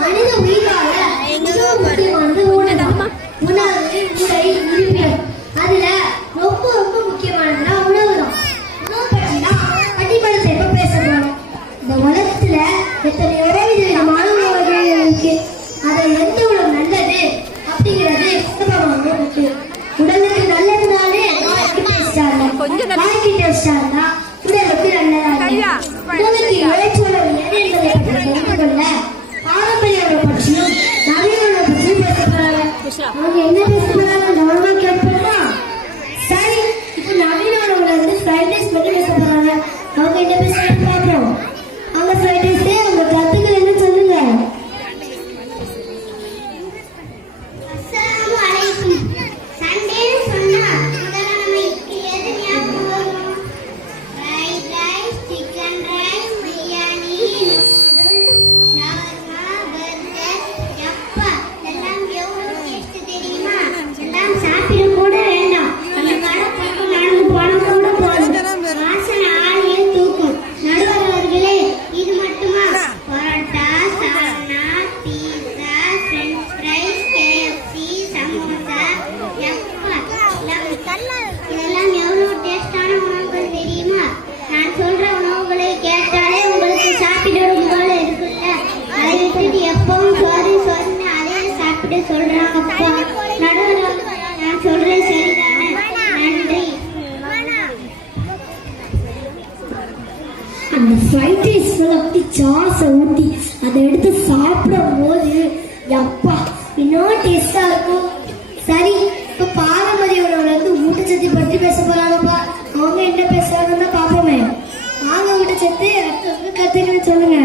மனித உயிரால முக்கியமானது உணவு, உடை, இருப்பிடம். அதுல ரொம்ப ரொம்ப முக்கியமானதுன்னா உணவு தான். உணவு பற்றி தான் பட்டிமன்றத்தை இப்ப பேச போறோம். இந்த உலகத்துல எத்தனையோ விதமான உணவுகள் இருக்கு. அதுல எந்த உணவு நல்லது அப்படிங்கிறது சுலபமாக இருக்கு. உடலுக்கு நல்லதுனாலே வாய்க்கு டேஸ்டா இருந்தா வாய்க்கு டேஸ்டா இருந்தா உடலுக்கு நல்லதா. உடலுக்கு இழைச்சோட எது என்பதை பற்றி தெரிந்து கொள்ள பாரம்பரிய உணவு பற்றியும் நவீன உணவு பற்றியும் பேச போறாங்க. அவங்க என்ன பேச போறாங்க கவனமா கேட்போமா? சரி, இப்போ நவீன உணவுல வந்து ஃப்ரைட் ரைஸ் பற்றி பேச போறாங்க. அவங்க என்ன பேசுறாங்க பார்ப்போம். அவங்க ஃப்ரைட் ரைஸே அவங்க கருத்துக்கள் என்ன சொல்லுங்க. இதெல்லாம் எவ்வளவு டேஸ்டான உணவுகள் தெரியுமா? நான் சொல்ற உணவுகளை கேட்டாலே உங்களுக்கு சாப்பிடணும் போல இருக்குல்ல. அதை விட்டுட்டு எப்பவும் சோறு சோறுன்னு அதே சாப்பிட சொல்றாங்கப்பா. நடுவில் நான் சொல்றேன் சரிதானே? நன்றி. அந்த ஃப்ரைட் ரைஸ் அப்படி சாஸை ஊற்றி அதை எடுத்து சாப்பிடும் போது எப்பா இன்னும் டேஸ்டா இருக்கும். சரி, இப்ப பாரம்பரிய உணவுல இருந்து ஊட்டச்சத்து பற்றி பேச போறாங்கப்பா. அவங்க என்ன பேசுறாங்கன்னு பாப்போமே. வாங்க ஊட்டச்சத்து அடுத்தவங்க கத்துக்கன்னு சொல்லுங்க.